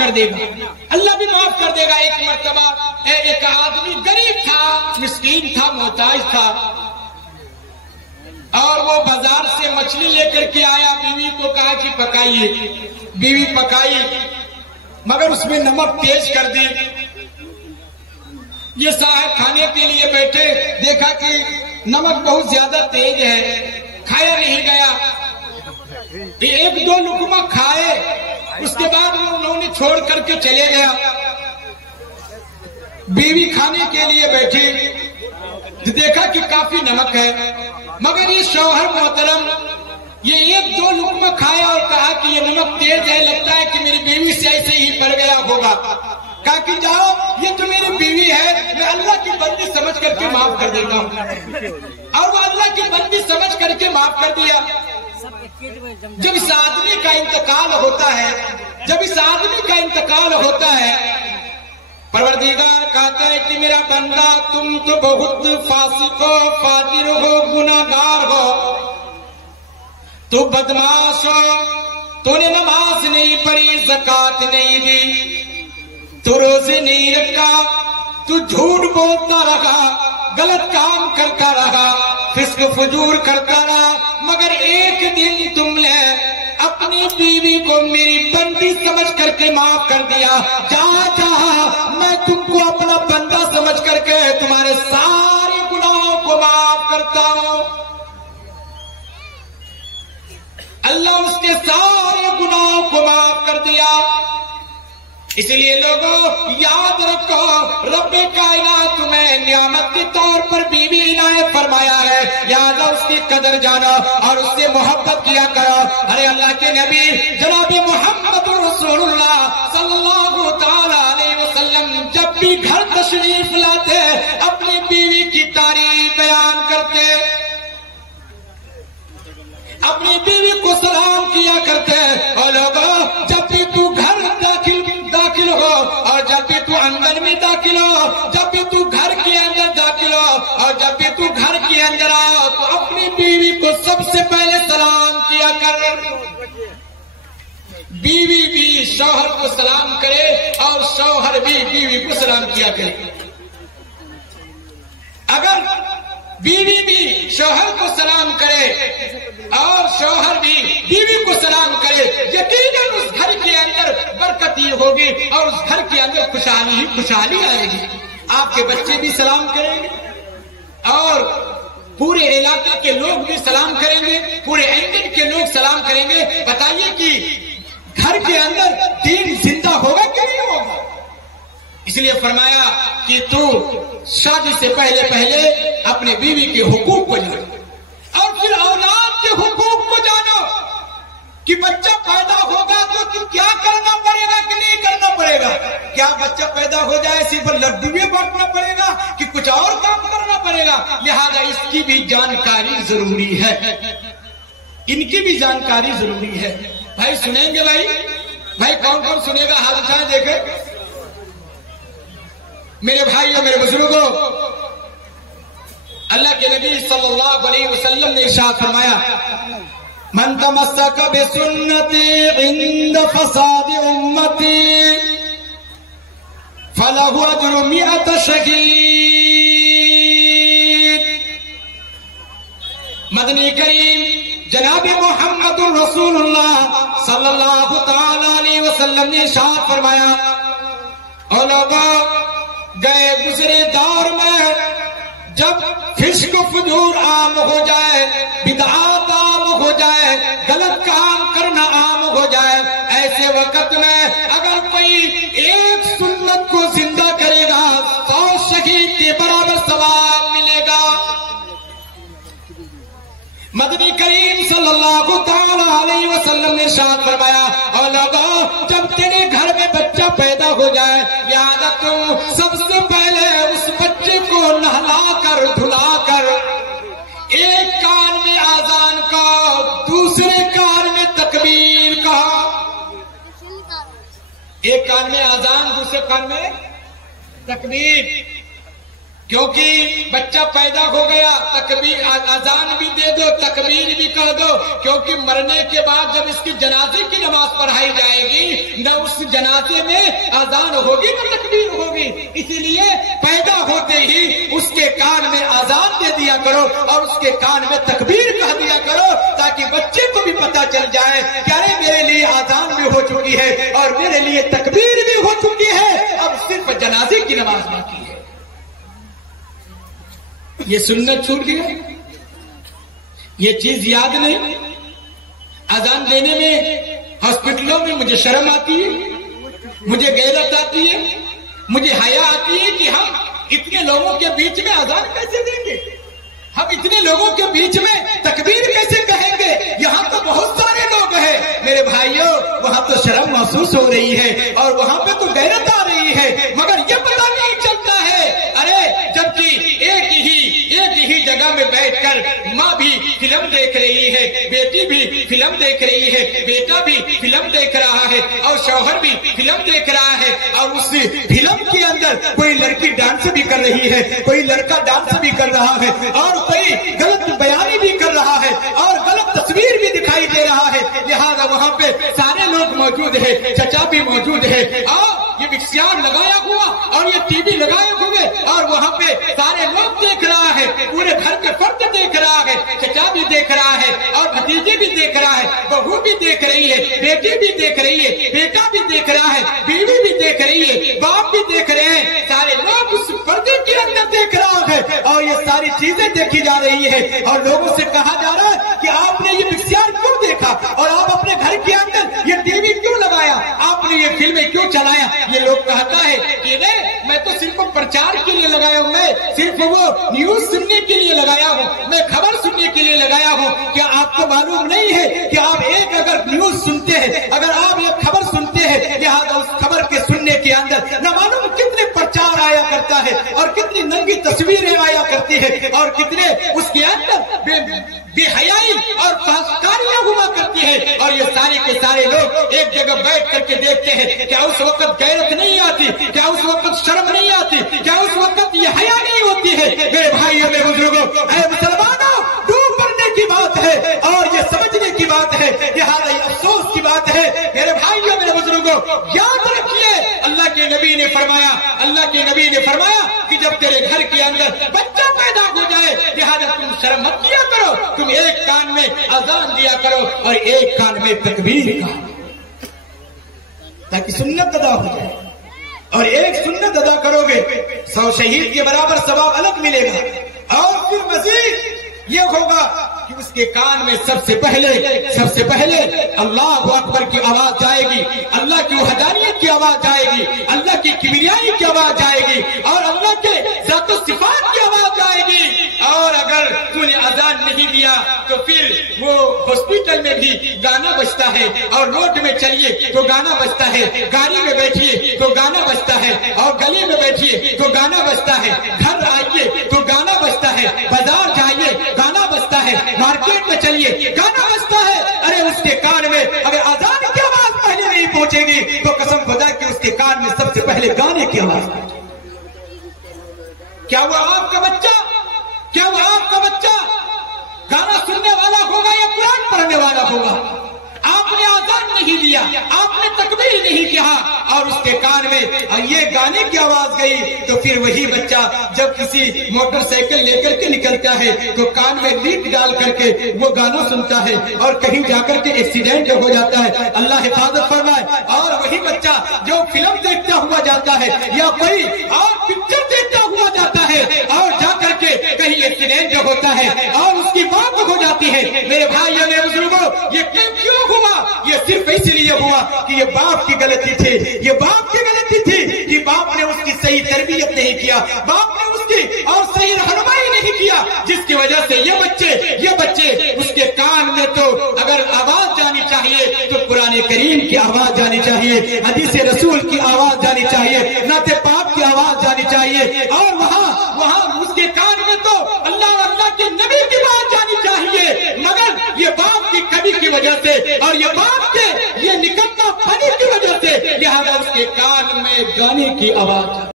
کر دے گا، اللہ بھی معاف کر دے گا۔ ایک مرتبہ ایک آدمی غریب تھا، مسکین تھا، محتاج تھا، اور وہ بازار سے مچھلی لے کر کے آیا، بیوی کو کہا کہ پکائیے، بیوی پکائی مگر اس میں نمک تیز کر دی۔ یہ صاحب کھانے کے لیے بیٹھے، دیکھا کہ نمک بہت زیادہ تیز ہے، کھایا نہیں گیا، ایک دو لقمہ کھائے، اس کے بعد انہوں نے چھوڑ کر کے چلے گیا۔ بیوی کھانے کے لیے بیٹھی، دیکھا کہ کافی نمک ہے، مگر یہ شوہر محترم یہ ایک دو لقمہ کھایا اور کہا کہ یہ نمک تیز ہے، لگتا ہے کہ میری بیوی سے ایسے ہی پڑ گیا ہوگا۔ کہا کہ جاؤ، یہ تو میری بیوی ہے، میں اللہ کی بندی سمجھ کر کے معاف کر دیتا ہوں۔ اور وہ اللہ کی بندی سمجھ کر کے معاف کر دیا۔ جب اس آدمی کا انتقال ہوتا ہے، جب اس آدمی کا انتقال ہوتا ہے، پروردگار کہتا ہے کہ میرا بندہ تم تو بہت فاسق ہو، فاجر ہو، گناہگار ہو، تو بدماش ہو، تو نے نماز نہیں پڑھی، زکات نہیں دی، تو روزے نہیں رکھا، تو جھوٹ بولتا رہا، غلط کام کرتا رہا، فسق فجور کرتا رہا، مگر ایک دن تم نے اپنی بیوی کو میری بندی سمجھ کر کے معاف کر دیا، میں تم کو اپنا بندہ سمجھ کر کے تمہارے سارے گناہوں کو معاف کرتا ہوں۔ اللہ اس کے سارے گناہوں کو معاف کر دیا۔ اس لیے لوگوں یاد رکھو، رب کائنات تمہیں نعمت کے طور پر بیوی عنایت فرمایا ہے، لہذا اس کی قدر جانا اور اس سے محبت کیا کرو۔ ارے اللہ کے نبی جناب محمد رسول اللہ صلی اللہ تعالی علیہ وسلم جب بھی گھر تشریف لاتے اپنی بیوی کی تعریف بیان کرتے، اپنی بیوی کو سلام کیا کرتے۔ اور لوگوں جب بھی تو گھر داخل ہو اور جب بھی تو آنگن میں داخل ہو، جب بھی تو گھر کے اندر داخل ہو اور جب بھی تو گھر کے اندر آؤ، تو اپنی بیوی کو سب سے پہلے سلام کیا کر۔ بیوی بھی شوہر کو سلام کرے اور شوہر بھی بیوی کو سلام کیا کرے۔ اگر بیوی بھی شوہر کو سلام کرے اور شوہر بھی بیوی کو سلام کرے، یقیناً اس گھر کے اندر برکتی ہوگی اور اس گھر کے اندر خوشحالی ہی خوشحالی آئے گی۔ آپ کے بچے بھی سلام کریں گے اور پورے علاقے کے لوگ بھی سلام کریں گے، پورے اینگن کے لوگ سلام کریں گے۔ بتائیے کہ گھر کے اندر دین زندہ ہوگا کہ نہیں ہوگا؟ اس لیے فرمایا کہ تو شادی سے پہلے اپنے بیوی کے حقوق کو جانو اور پھر اولاد کے حقوق کو جانو کہ بچہ پیدا ہوگا تو کیا کرنا پڑے گا کہ نہیں کرنا پڑے گا۔ کیا بچہ پیدا ہو جائے صرف لڈو میں بانٹنا پڑے گا کہ کچھ اور کام کرنا پڑے گا؟ لہذا اس کی بھی جانکاری ضروری ہے، ان کی بھی جانکاری ضروری ہے۔ بھائی سنیں گے؟ بھائی کون کون سنے گا؟ ہاتھ اٹھائیں دیکھیں۔ میرے بھائی اور میرے بزرگوں، اللہ کے نبی صلی اللہ علیہ وسلم نے ارشاد فرمایا، من تمسک بسنتی عند فساد امتی فلہ اجر 100 شہید۔ مدنی کریم جناب محمد رسول اللہ صلی اللہ تعالی علیہ وسلم نے ارشاد فرمایا، اور لوگوں گئے گزرے دور میں جب فسق و فجور عام ہو جائے، بدعات عام ہو جائے، غلط کام کرنا عام ہو جائے، ایسے وقت میں اگر کوئی ایک سنت کو زندہ کرے گا 100 شہید کے برابر ثواب ملے گا۔ مدنی کریم صلی اللہ تعالی علیہ وسلم نے ارشاد فرمایا، اور لوگوں جب تیرے گھر میں بچہ پیدا ہو جائے، یاد تم سب سے پہلے اس بچے کو نہلا کر دھلا کر ایک کان میں آذان کا، دوسرے کان میں تکبیر کا، ایک کان میں آذان دوسرے کان میں تکبیر۔ کیونکہ بچہ پیدا ہو گیا، تکبیر اذان بھی دے دو، تکبیر بھی کہہ دو، کیونکہ مرنے کے بعد جب اس کی جنازے کی نماز پڑھائی جائے گی، نہ اس جنازے میں اذان ہوگی نہ تکبیر ہوگی، اسی لیے پیدا ہوتے ہی اس کے کان میں اذان دے دیا کرو اور اس کے کان میں تکبیر کہہ دیا کرو، تاکہ بچے کو بھی پتا چل جائے کہ ارے میرے لیے اذان بھی ہو چکی ہے اور میرے لیے تکبیر بھی ہو چکی ہے، اب صرف جنازے کی نماز باقی ہے۔ یہ سنت چھوٹ گیا، یہ چیز یاد نہیں۔ اذان دینے میں ہاسپٹلوں میں مجھے شرم آتی ہے، مجھے غیرت آتی ہے، مجھے حیا آتی ہے کہ ہم اتنے لوگوں کے بیچ میں اذان کیسے دیں گے، ہم اتنے لوگوں کے بیچ میں تکبیر کیسے کہیں گے، یہاں تو بہت سارے لوگ ہیں میرے بھائیوں، وہاں تو شرم محسوس ہو رہی ہے اور وہاں پہ تو غیرت آ رہی ہے، مگر یہ پتہ نہیں چلتا ہے۔ ارے جبکہ ایک ہی جگہ میں بیٹھ کر ماں بھی فلم دیکھ رہی ہے، بیٹی بھی فلم دیکھ رہی ہے، بیٹا بھی فلم دیکھ رہا ہے اور شوہر بھی فلم دیکھ رہا ہے، اور اس فلم کے اندر کوئی لڑکی ڈانس بھی کر رہی ہے، کوئی لڑکا ڈانس بھی کر رہا ہے اور کوئی غلط بیانی بھی کر رہا ہے اور غلط تصویر بھی دکھائی دے رہا ہے، لہذا وہاں پہ سارے لوگ موجود ہیں، چچا بھی موجود ہے اور یہ وکسیار لگایا ہوا اور یہ ٹی وی لگائے ہوئے اور وہاں پہ سارے لوگ دیکھ رہا ہے، پورے گھر کے فرد دیکھ رہا ہے، چچا بھی دیکھ رہا ہے اور بھتیجے بھی دیکھ رہا ہے، بہو بھی دیکھ رہی ہے، بیٹی بھی دیکھ رہی ہے، بیٹا بھی دیکھ رہا ہے، بیوی بھی دیکھ رہی ہے، باپ بھی دیکھ رہے ہیں، سارے لوگ اس پردے کے اندر دیکھ رہا ہے اور یہ ساری چیزیں دیکھی جا رہی ہے اور لوگوں سے کہا جا رہا ہے کہ آپ نے یہ وکسیار کیوں دیکھا اور آپ اپنے گھر کے اندر یہ ٹی وی کیوں لگایا، آپ نے یہ فلمیں کیوں چلایا۔ یہ لوگ کہتا ہے کہ نہیں میں تو صرف پرچار کے لیے لگایا ہوں، میں صرف وہ نیوز سننے کے لیے لگایا ہوں، میں خبر سننے کے لیے لگایا ہوں۔ کیا آپ کو معلوم نہیں ہے کہ آپ ایک اگر نیوز سنتے ہیں، اگر آپ ایک خبر سنتے ہیں، لہٰذا اس خبر کے سننے کے اندر نہ معلوم کتنے پرچار آیا کرتا ہے اور کتنی ننگی تصویریں آیا کرتی ہے اور کتنے اس کے اندر بے حیائی اور فحشکاریاں ہوا کرتی ہے، اور یہ سارے کے سارے لوگ ایک جگہ بیٹھ کر کے دیکھتے ہیں۔ کیا اس وقت غیرت نہیں آتی، کیا اس وقت شرم نہیں آتی، کیا اس وقت یہ حیا نہیں ہوتی ہے؟ میرے بھائیوں میرے بزرگوں، اے مسلمانوں، ڈوب مرنے کی بات ہے اور یہ سمجھنے کی بات ہے، لہٰذا یہ افسوس کی بات ہے۔ میرے بھائیوں میرے بزرگوں، یاد رکھیے اللہ کے نبی نے فرمایا کہ جب تیرے گھر کے اندر بچہ پیدا ہو جائے، لہٰذا تم شرم مت کیا کرو، تم ایک کان میں اذان دیا کرو اور ایک کان میں تکبیر کا، تاکہ سنت ادا ہو جائے، اور ایک سنت ادا کرو گے 100 شہید کے برابر ثواب الگ ملے گا، اور پھر مزید یہ ہوگا کہ اس کے کان میں سب سے پہلے اللہ اکبر کی آواز جائے گی، اللہ کی وحدانیت کی آواز جائے گی، اللہ کی کبریائی کی آواز جائے گی اور اللہ کے ذات و صفات کی آواز جائے گی۔ اور اگر تو نے اذان نہیں دیا تو پھر وہ ہاسپٹل میں بھی گانا بجتا ہے، اور روڈ میں چلیے تو گانا بجتا ہے، گاڑی میں بیٹھیے تو گانا بجتا ہے، اور گلی میں بیٹھیے تو گانا بجتا ہے، گھر آئیے تو گانا بجتا ہے، بازار جائیے گانا بجتا ہے، مارکیٹ میں چلیے گانا بجتا ہے۔ ارے اس کے کان میں اگر اذان کی آواز پہلے نہیں پہنچے گی تو قسم خدا کہ اس کے کان میں سب سے پہلے گانے کی آواز پہنچے گی۔ کیا وہ آپ کا بچہ گانا سننے والا ہوگا یا قرآن پڑھنے والا ہوگا؟ آپ نے آزان نہیں دیا، آپ نے تکبیر نہیں کیا اور اس کے کان میں یہ گانے کی آواز گئی، تو پھر وہی بچہ جب کسی موٹر سائیکل لے کر کے نکلتا ہے تو کان میں لیڈ ڈال کر کے وہ گانا سنتا ہے اور کہیں جا کر کے ایکسیڈنٹ ہو جاتا ہے، اللہ حفاظت فرمائے۔ اور وہی بچہ جو فلم دیکھتا ہوا جاتا ہے یا کوئی اور پکچر دیکھتا ہوا جاتا ہے اور جا کر کے کہیں ایکسیڈنٹ ہوتا ہے اور اس کی موت ہو جاتی ہے۔ میرے بھائیوں میرے بزرگوں، یہ کیوں ہوا؟ یہ صرف اس لیے ہوا کہ یہ باپ کی غلطی تھی، یہ باپ کی غلطی تھی کہ باپ نے اس کی صحیح تربیت نہیں کیا، باپ نے اس کی اور صحیح رہنمائی نہیں کیا، جس کی وجہ سے یہ بچے اس کے کان میں تو اگر آواز جانی چاہیے تو قرآن کریم کی آواز جانی چاہیے، حدیث رسول کی آواز جانی چاہیے، نعت پاک کی آواز جانی چاہیے، اور وہاں اس کے کان میں تو اللہ اور اللہ کے نبی کی بات جانی چاہیے، مگر یہ باپ کی کمی کی وجہ سے اور یہ باپ کے یہ نکما پنی کی وجہ سے لہذا اس کے کان میں گانے کی آواز